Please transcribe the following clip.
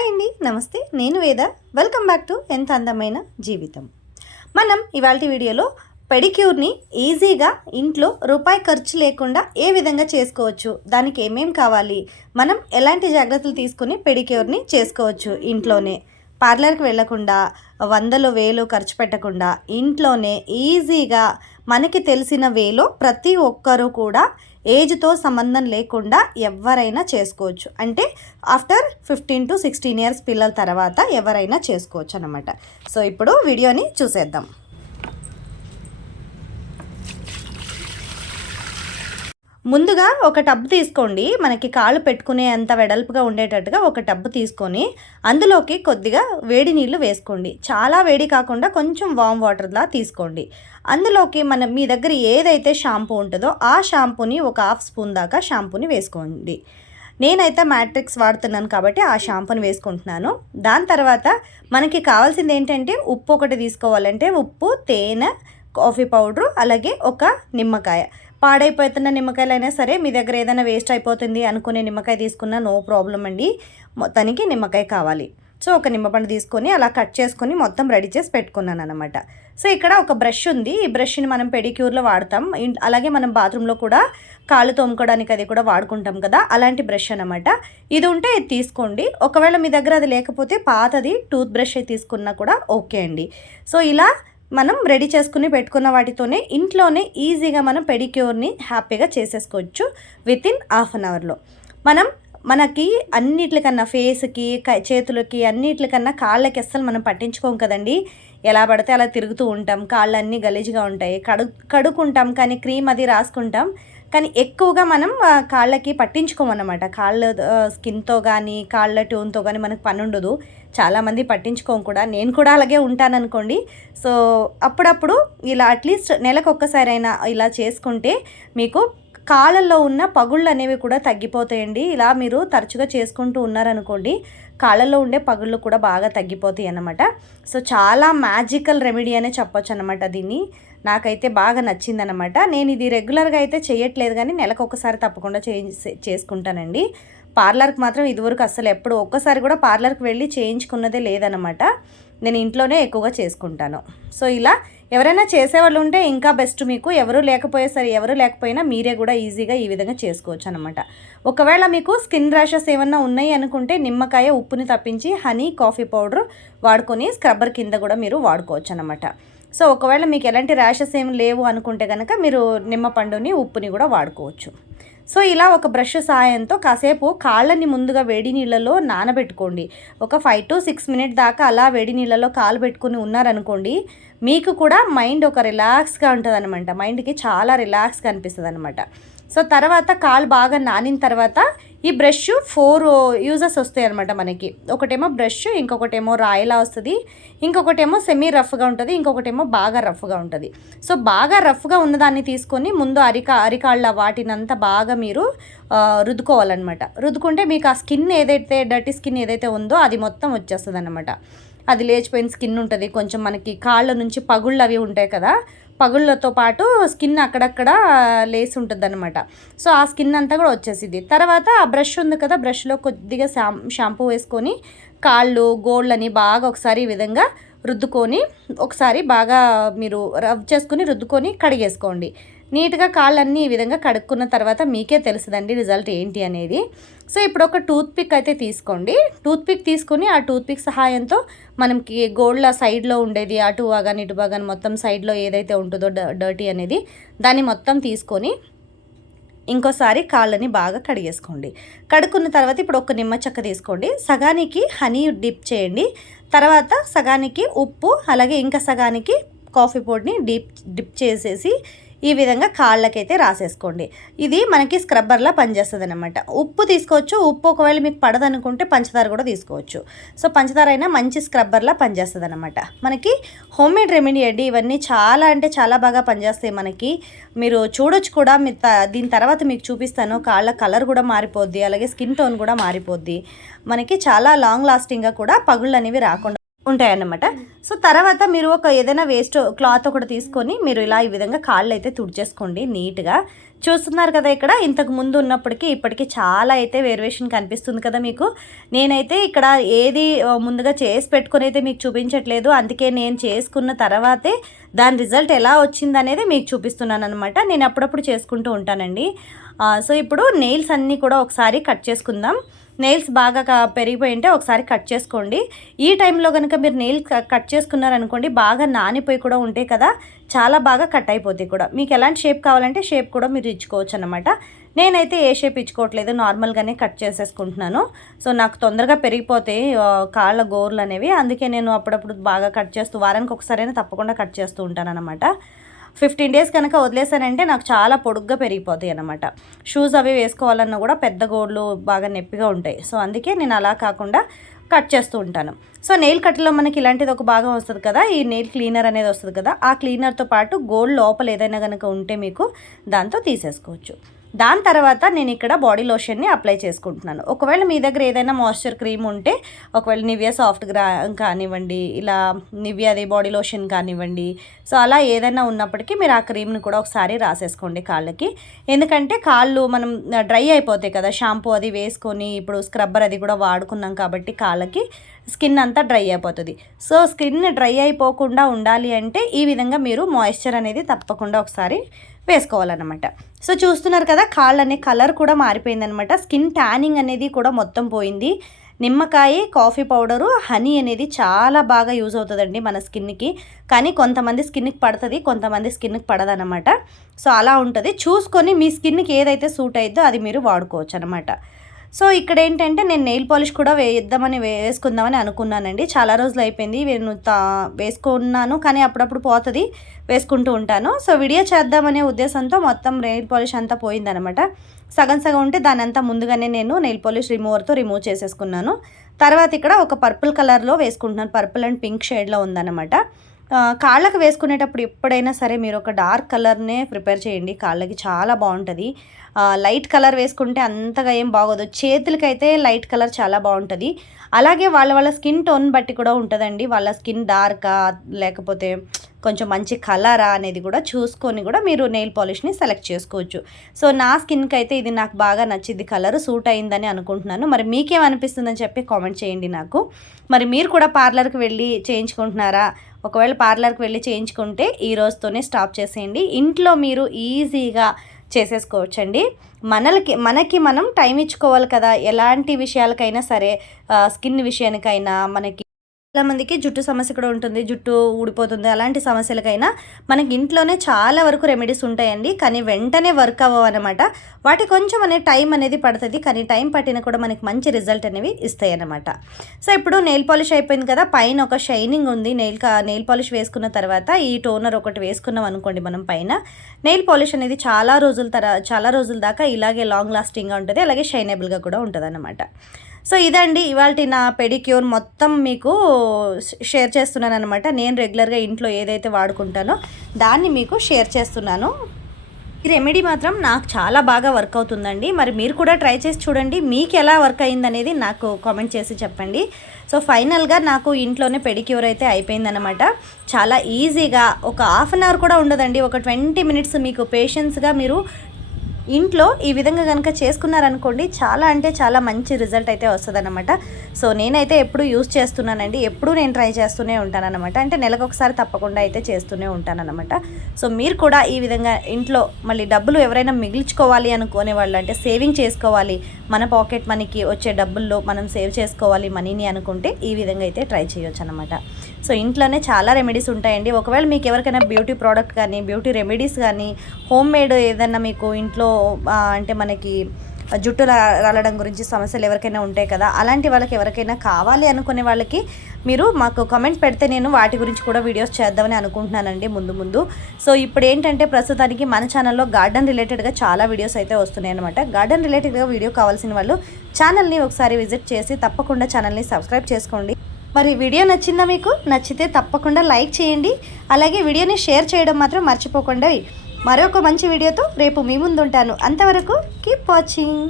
Hi అండి, నమస్తే. నేను వేద. వెల్కమ్ బ్యాక్ టు ఎంత అందమైన జీవితం. మనం ఇవాల్టి వీడియోలో పెడిక్యూర్ని ఈజీగా ఇంట్లో రూపాయి ఖర్చు లేకుండా ఏ విధంగా చేసుకోవచ్చు, దానికి ఏమేం కావాలి, మనం ఎలాంటి జాగ్రత్తలు తీసుకుని పెడిక్యూర్ని చేసుకోవచ్చు ఇంట్లోనే, పార్లర్కి వెళ్ళకుండా వందలు వేలు ఖర్చు పెట్టకుండా ఇంట్లోనే ఈజీగా మనకి తెలిసిన వేలో ప్రతి ఒక్కరూ కూడా ఏజ్తో సంబంధం లేకుండా ఎవరైనా చేసుకోవచ్చు. అంటే ఆఫ్టర్ 15 to 16 ఇయర్స్ పిల్లల తర్వాత ఎవరైనా చేసుకోవచ్చు అన్నమాట. సో ఇప్పుడు వీడియోని చూసేద్దాం. ముందుగా ఒక టబ్ తీసుకోండి. మనకి కాళ్ళు పెట్టుకునే అంత వెడల్పుగా ఉండేటట్టుగా ఒక టబ్ తీసుకొని అందులోకి కొద్దిగా వేడి నీళ్ళు వేసుకోండి. చాలా వేడి కాకుండా కొంచెం వామ్ వాటర్లా తీసుకోండి. అందులోకి మీ దగ్గర ఏదైతే షాంపూ ఉంటుందో ఆ షాంపూని ఒక 1/2 స్పూన్ దాకా షాంపూని వేసుకోండి. నేనైతే మ్యాట్రిక్స్ వాడుతున్నాను కాబట్టి ఆ షాంపూని వేసుకుంటున్నాను. దాని తర్వాత మనకి కావాల్సింది ఏంటంటే ఉప్పు ఒకటి తీసుకోవాలంటే ఉప్పు, తేనె, కాఫీ పౌడరు, అలాగే ఒక నిమ్మకాయ. పాడైపోతున్న నిమ్మకాయలైనా సరే, మీ దగ్గర ఏదైనా వేస్ట్ అయిపోతుంది అనుకునే నిమ్మకాయ తీసుకున్నా నో ప్రాబ్లం అండి. మొత్తానికి నిమ్మకాయ కావాలి. సో ఒక నిమ్మపండు తీసుకొని అలా కట్ చేసుకొని మొత్తం రెడీ చేసి పెట్టుకున్నాను అనమాట. సో ఇక్కడ ఒక బ్రష్ ఉంది. ఈ బ్రష్ని మనం పెడిక్యూర్లో వాడతాం. అలాగే మనం బాత్రూంలో కూడా కాళ్ళు తోముకోవడానికి అది కూడా వాడుకుంటాం కదా, అలాంటి బ్రష్ అనమాట. ఇది ఉంటే ఇది తీసుకోండి. ఒకవేళ మీ దగ్గర అది లేకపోతే పాతది టూత్ బ్రష్ తీసుకున్నా కూడా ఓకే అండి. సో ఇలా మనం రెడీ చేసుకుని పెట్టుకున్న వాటితోనే ఇంట్లోనే ఈజీగా మనం పెడిక్యూర్ని హ్యాపీగా చేసేసుకోవచ్చు వితిన్ 1/2 అవర్లో. మనకి అన్నిట్లకన్నా ఫేస్కి, చేతులకి, అన్నిట్లకన్నా కాళ్ళకి అస్సలు మనం పట్టించుకోం కదండి. ఎలా పడితే అలా తిరుగుతూ ఉంటాం, కాళ్ళు అన్నీ గలీజ్గా ఉంటాయి, కడుక్కుంటాం కానీ క్రీమ్ అది రాసుకుంటాం, కానీ ఎక్కువగా మనం కాళ్ళకి పట్టించుకోమన్నమాట. కాళ్ళ స్కిన్తో కానీ కాళ్ళ ట్యూన్తో కానీ మనకు పని ఉండదు. చాలామంది పట్టించుకోం కూడా, నేను కూడా అలాగే ఉంటాననుకోండి. సో అప్పుడప్పుడు ఇలా అట్లీస్ట్ నెలకు ఒక్కసారైనా ఇలా చేసుకుంటే మీకు కాళ్ళల్లో ఉన్న పగుళ్ళు అనేవి కూడా తగ్గిపోతాయండి. ఇలా మీరు తరచుగా చేసుకుంటూ ఉన్నారనుకోండి, కాళ్ళల్లో ఉండే పగుళ్ళు కూడా బాగా తగ్గిపోతాయి అన్నమాట. సో చాలా మ్యాజికల్ రెమెడీ అనే చెప్పొచ్చు అనమాట దీన్ని. నాకైతే బాగా నచ్చిందనమాట. నేను ఇది రెగ్యులర్గా అయితే చేయట్లేదు కానీ నెలకు ఒకసారి తప్పకుండా చేసుకుంటానండి. పార్లర్కి మాత్రం ఇదివరకు అస్సలు ఎప్పుడు ఒక్కసారి కూడా పార్లర్కి వెళ్ళి చేయించుకున్నదే లేదనమాట. నేను ఇంట్లోనే ఎక్కువగా చేసుకుంటాను. సో ఇలా ఎవరైనా చేసేవాళ్ళు ఉంటే ఇంకా బెస్ట్. మీకు ఎవరు లేకపోయినా మీరే కూడా ఈజీగా ఈ విధంగా చేసుకోవచ్చు అనమాట. ఒకవేళ మీకు స్కిన్ ర్యాషెస్ ఏమన్నా ఉన్నాయి అనుకుంటే నిమ్మకాయ, ఉప్పుని తప్పించి హనీ, కాఫీ పౌడర్ వాడుకొని స్క్రబ్బర్ కింద కూడా మీరు వాడుకోవచ్చు అనమాట. సో ఒకవేళ మీకు ఎలాంటి ర్యాషెస్ ఏమి లేవు అనుకుంటే కనుక మీరు నిమ్మపండుని, ఉప్పుని కూడా వాడుకోవచ్చు. సో ఇలా ఒక బ్రష్ సహాయంతో కాసేపు కాళ్ళని ముందుగా వేడి నీళ్ళలో నానబెట్టుకోండి. ఒక 5 to 6 మినిట్ దాకా అలా వేడి నీళ్ళలో కాలు పెట్టుకుని ఉన్నారనుకోండి, మీకు కూడా మైండ్ ఒక రిలాక్స్గా ఉంటుంది అనమాట. మైండ్కి చాలా రిలాక్స్గా అనిపిస్తుంది అనమాట. సో తర్వాత కాలు బాగా నానిన తర్వాత ఈ బ్రష్ 4 యూజెస్ వస్తాయి అనమాట మనకి. ఒకటేమో బ్రష్, ఇంకొకటేమో రాయిలా వస్తుంది, ఇంకొకటేమో సెమీ రఫ్గా ఉంటుంది, ఇంకొకటేమో బాగా రఫ్గా ఉంటుంది. సో బాగా రఫ్గా ఉన్నదాన్ని తీసుకొని ముందు అరికాళ్ళ వాటినంతా బాగా మీరు రుద్దుకోవాలన్నమాట. రుద్దుకుంటే మీకు ఆ స్కిన్ ఏదైతే డర్టీ స్కిన్ ఏదైతే ఉందో అది మొత్తం వచ్చేస్తుంది అనమాట. అది లేచిపోయిన స్కిన్ ఉంటుంది. కొంచెం మనకి కాళ్ళ నుంచి పగుళ్ళు అవి ఉంటాయి కదా, పగుళ్ళతో పాటు స్కిన్ అక్కడక్కడ లేసి ఉంటుంది అనమాట. సో ఆ స్కిన్ అంతా కూడా వచ్చేసింది. తర్వాత ఆ బ్రష్ ఉంది కదా, బ్రష్లో కొద్దిగా షాంపూ వేసుకొని కాళ్ళు, గోళ్ళని బాగా ఒకసారి ఈ విధంగా రుద్దుకొని, ఒకసారి బాగా మీరు రబ్ చేసుకుని రుద్దుకొని కడిగేసుకోండి. నీట్గా కాళ్ళన్నీ ఈ విధంగా కడుక్కున్న తర్వాత మీకే తెలుస్తుందండి రిజల్ట్ ఏంటి అనేది. సో ఇప్పుడు ఒక టూత్పిక్ అయితే తీసుకోండి. టూత్పిక్ తీసుకొని ఆ టూత్పిక్ సహాయంతో మనకి గోళ్ళ సైడ్లో ఉండేది అటు భాగాన్ని ఇటు భాగాన్ని మొత్తం సైడ్లో ఏదైతే ఉంటుందో డర్టీ అనేది దాన్ని మొత్తం తీసుకొని ఇంకోసారి కాళ్ళని బాగా కడిగేసుకోండి. కడుక్కున్న తర్వాత ఇప్పుడు ఒక నిమ్మ చెక్క తీసుకోండి. సగానికి హనీ డిప్ చేయండి. తర్వాత సగానికి ఉప్పు, అలాగే ఇంకా సగానికి కాఫీ పొడిని డిప్ చేసేసి ఈ విధంగా కాళ్ళకైతే రాసేసుకోండి. ఇది మనకి స్క్రబ్బర్లా పనిచేస్తుంది అనమాట. ఉప్పు తీసుకోవచ్చు. ఉప్పు ఒకవేళ మీకు పడదనుకుంటే పంచదార కూడా తీసుకోవచ్చు. సో పంచదార అయినా మంచి స్క్రబ్బర్లా పనిచేస్తుంది అనమాట. మనకి హోమ్ మేడ్ రెమెడీ అండి. ఇవన్నీ చాలా అంటే చాలా బాగా పనిచేస్తాయి మనకి. మీరు చూడొచ్చు కూడా. దీని తర్వాత మీకు చూపిస్తాను. కాళ్ళ కలర్ కూడా మారిపోద్ది, అలాగే స్కిన్ టోన్ కూడా మారిపోద్ది. మనకి చాలా లాంగ్ లాస్టింగ్గా కూడా పగుళ్ళు అనేవి రాకుండా ఉంటాయన్నమాట. సో తర్వాత మీరు ఒక ఏదైనా వేస్ట్ క్లాత్ ఒకటి తీసుకొని మీరు ఇలా ఈ విధంగా కాళ్ళు అయితే తుడిచేసుకోండి నీట్గా. చూస్తున్నారు కదా, ఇక్కడ ఇంతకు ముందు ఉన్నప్పటికీ ఇప్పటికీ చాలా అయితే వేరియేషన్ కనిపిస్తుంది కదా మీకు. నేనైతే ఇక్కడ ఏది ముందుగా చేసి పెట్టుకొని అయితే మీకు చూపించట్లేదు, అందుకే నేను చేసుకున్న తర్వాతే దాని రిజల్ట్ ఎలా వచ్చిందనేది మీకు చూపిస్తున్నాను అనమాట. నేను అప్పుడప్పుడు చేసుకుంటూ ఉంటానండి. సో ఇప్పుడు నెయిల్స్ అన్నీ కూడా ఒకసారి కట్ చేసుకుందాం. నెయిల్స్ బాగా పెరిగిపోయి ఉంటే ఒకసారి కట్ చేసుకోండి. ఈ టైంలో కనుక మీరు నెయిల్స్ కట్ చేసుకున్నారనుకోండి, బాగా నానిపోయి కూడా ఉంటాయి కదా, చాలా బాగా కట్ అయిపోతాయి కూడా. మీకు ఎలాంటి షేప్ కావాలంటే షేప్ కూడా మీరు ఇచ్చుకోవచ్చు అనమాట. నేనైతే ఏ షేప్ ఇచ్చుకోవట్లేదు, నార్మల్గానే కట్ చేసేసుకుంటున్నాను. సో నాకు తొందరగా పెరిగిపోతాయి కాళ్ళ గోర్లు అనేవి, అందుకే నేను అప్పుడప్పుడు బాగా కట్ చేస్తూ వారానికి ఒకసారైనా తప్పకుండా కట్ చేస్తూ ఉంటాను అనమాట. 15 డేస్ కనుక వదిలేసానంటే నాకు చాలా పొడుగ్గా పెరిగిపోతాయి అన్నమాట. షూస్ అవి వేసుకోవాలన్నా కూడా పెద్ద గోర్లు బాగా నొప్పిగా ఉంటాయి. సో అందుకే నేను అలా కాకుండా కట్ చేస్తూ ఉంటాను. సో నెయిల్ కట్లో మనకి ఇలాంటిది ఒక భాగం వస్తుంది కదా, ఈ నెయిల్ క్లీనర్ అనేది వస్తుంది కదా, ఆ క్లీనర్తో పాటు గోల్డ్ లోపల ఏదైనా కనుక ఉంటే మీకు దాంతో తీసేసుకోవచ్చు. దాని తర్వాత నేను ఇక్కడ బాడీ లోషన్ని అప్లై చేసుకుంటున్నాను. ఒకవేళ మీ దగ్గర ఏదైనా మాయిశ్చర్ క్రీమ్ ఉంటే, ఒకవేళ నివియా సాఫ్ట్ కానివ్వండి, ఇలా నివియాది బాడీ లోషన్ కానివ్వండి, సో అలా ఏదైనా ఉన్నప్పటికీ మీరు ఆ క్రీమ్ని కూడా ఒకసారి రాసేసుకోండి కాళ్ళకి. ఎందుకంటే కాళ్ళు మనం డ్రై అయిపోతాయి కదా, షాంపూ అది వేసుకొని ఇప్పుడు స్క్రబ్బర్ అది కూడా వాడుకున్నాం కాబట్టి కాళ్ళకి స్కిన్ అంతా డ్రై అయిపోతుంది. సో స్కిన్ డ్రై అయిపోకుండా ఉండాలి అంటే ఈ విధంగా మీరు మాయిశ్చర్ అనేది తప్పకుండా ఒకసారి వేసుకోవాలన్నమాట. సో చూస్తున్నారు కదా, కాళ్ళు అనే కలర్ కూడా మారిపోయిందనమాట. స్కిన్ ట్యానింగ్ అనేది కూడా మొత్తం పోయింది. నిమ్మకాయ, కాఫీ పౌడరు, హనీ అనేది చాలా బాగా యూజ్ అవుతుందండి మన స్కిన్కి. కానీ కొంతమంది స్కిన్కి పడుతుంది, కొంతమంది స్కిన్కి పడదనమాట. సో అలా ఉంటుంది, చూసుకొని మీ స్కిన్కి ఏదైతే సూట్ అయిద్దో అది మీరు వాడుకోవచ్చు అనమాట. సో ఇక్కడ ఏంటంటే నేను నెయిల్ పాలిష్ కూడా వేసుకుందామని అనుకున్నానండి. చాలా రోజులు అయిపోయింది నేను వేసుకున్నాను, కానీ అప్పుడప్పుడు పోతుంది, వేసుకుంటూ ఉంటాను. సో వీడియో చేద్దామనే ఉద్దేశంతో మొత్తం నెయిల్ పాలిష్ అంతా పోయిందనమాట. సగం సగం ఉంటే దాని అంతా ముందుగానే నేను నెయిల్ పాలిష్ రిమూవర్తో రిమూవ్ చేసేసుకున్నాను. తర్వాత ఇక్కడ ఒక పర్పుల్ కలర్లో వేసుకుంటున్నాను, పర్పుల్ అండ్ పింక్ షేడ్లో ఉందన్నమాట. కాళ్ళకు వేసుకునేటప్పుడు ఎప్పుడైనా సరే మీరు ఒక డార్క్ కలర్నే ప్రిపేర్ చేయండి, కాళ్ళకి చాలా బాగుంటుంది. లైట్ కలర్ వేసుకుంటే అంతగా ఏం బాగోదు, చేతులకైతే లైట్ కలర్ చాలా బాగుంటుంది. అలాగే వాళ్ళ స్కిన్ టోన్ బట్టి కూడా ఉంటుందండి, వాళ్ళ స్కిన్ డార్కా లేకపోతే కొంచెం మంచి కలరా అనేది కూడా చూసుకొని కూడా మీరు నెయిల్ పాలిష్ని సెలెక్ట్ చేసుకోవచ్చు. సో నా స్కిన్కి అయితే ఇది నాకు బాగా నచ్చింది, కలర్ సూట్ అయిందని అనుకుంటున్నాను. మరి మీకేమనిపిస్తుందని చెప్పి కామెంట్ చేయండి నాకు. మరి మీరు కూడా పార్లర్కి వెళ్ళి చేయించుకుంటున్నారా? ఒకవేళ పార్లర్కి వెళ్ళి చేయించుకుంటే ఈ రోజుతోనే స్టాప్ చేసేయండి. ఇంట్లో మీరు ఈజీగా చేసేసుకోవచ్చండి. మనకి మనం టైం ఇచ్చుకోవాలి కదా, ఎలాంటి విషయాలకైనా సరే, స్కిన్ విషయానికైనా మనకి చాలామందికి జుట్టు సమస్య కూడా ఉంటుంది, జుట్టు ఊడిపోతుంది, అలాంటి సమస్యలకైనా మనకి ఇంట్లోనే చాలా వరకు రెమెడీస్ ఉంటాయండి. కానీ వెంటనే వర్క్ అవ్వనమాట, వాటి కొంచెం అనే టైం అనేది పడుతుంది, కానీ టైం పట్టినా కూడా మనకి మంచి రిజల్ట్ అనేవి ఇస్తాయి అన్నమాట. సో ఇప్పుడు నెయిల్ పాలిష్ అయిపోయింది కదా, పైన ఒక షైనింగ్ ఉంది. నెయిల్ పాలిష్ వేసుకున్న తర్వాత ఈ టోనర్ ఒకటి వేసుకున్నాం అనుకోండి, మనం పైన నెయిల్ పాలిష్ అనేది చాలా రోజుల దాకా ఇలాగే లాంగ్ లాస్టింగ్గా ఉంటుంది, అలాగే షైనబుల్గా కూడా ఉంటుంది అన్నమాట. సో ఇదండి ఇవాళ నా పెడిక్యూర్ మొత్తం మీకు షేర్ చేస్తున్నాను అనమాట. నేను రెగ్యులర్గా ఇంట్లో ఏదైతే వాడుకుంటానో దాన్ని మీకు షేర్ చేస్తున్నాను. ఈ రెమెడీ మాత్రం నాకు చాలా బాగా వర్క్ అవుతుందండి. మరి మీరు కూడా ట్రై చేసి చూడండి, మీకు ఎలా వర్క్ అయిందనేది నాకు కామెంట్ చేసి చెప్పండి. సో ఫైనల్గా నాకు ఇంట్లోనే పెడిక్యూర్ అయితే అయిపోయిందనమాట. చాలా ఈజీగా ఒక హాఫ్ అన్ అవర్ కూడా ఉండదండి, ఒక 20 మినిట్స్ మీకు పేషెన్స్గా మీరు ఇంట్లో ఈ విధంగా కనుక చేసుకున్నారనుకోండి, చాలా అంటే చాలా మంచి రిజల్ట్ అయితే వస్తుందన్నమాట. సో నేనైతే ఎప్పుడు యూజ్ చేస్తున్నానండి, ఎప్పుడు నేను ట్రై చేస్తూనే ఉంటానన్నమాట. అంటే నెలకు ఒకసారి తప్పకుండా అయితే చేస్తూనే ఉంటానన్నమాట. సో మీరు కూడా ఈ విధంగా ఇంట్లో మళ్ళీ డబ్బులు ఎవరైనా మిగిల్చుకోవాలి అనుకునే వాళ్ళు, అంటే సేవింగ్ చేసుకోవాలి, మన పాకెట్ మనీకి వచ్చే డబ్బుల్లో మనం సేవ్ చేసుకోవాలి మనీని అనుకుంటే ఈ విధంగా అయితే ట్రై చేయొచ్చు అనమాట. సో ఇంట్లోనే చాలా రెమెడీస్ ఉంటాయండి. ఒకవేళ మీకు ఎవరికైనా బ్యూటీ ప్రోడక్ట్ కానీ, బ్యూటీ రెమెడీస్ కానీ, హోమ్ మేడ్ ఏదైనా మీకు ఇంట్లో అంటే మనకి జుట్టు రాలడం గురించి సమస్యలు ఎవరికైనా ఉంటాయి కదా, అలాంటి వాళ్ళకి ఎవరికైనా కావాలి అనుకునే వాళ్ళకి మీరు మాకు కామెంట్ పెడితే నేను వాటి గురించి కూడా వీడియోస్ చేద్దామని అనుకుంటున్నానండి ముందు. సో ఇప్పుడు ఏంటంటే ప్రస్తుతానికి మన ఛానల్లో గార్డెన్ రిలేటెడ్గా చాలా వీడియోస్ అయితే వస్తున్నాయి అనమాట. గార్డెన్ రిలేటెడ్గా వీడియో కావాల్సిన వాళ్ళు ఛానల్ని ఒకసారి విజిట్ చేసి తప్పకుండా ఛానల్ని సబ్స్క్రైబ్ చేసుకోండి. మరి వీడియో నచ్చిందా? మీకు నచ్చితే తప్పకుండా లైక్ చేయండి, అలాగే వీడియోని షేర్ చేయడం మాత్రం మర్చిపోకుండా. మరొక మంచి వీడియోతో రేపు మీ ముందు ఉంటాను. అంతవరకు కీప్ వాచింగ్.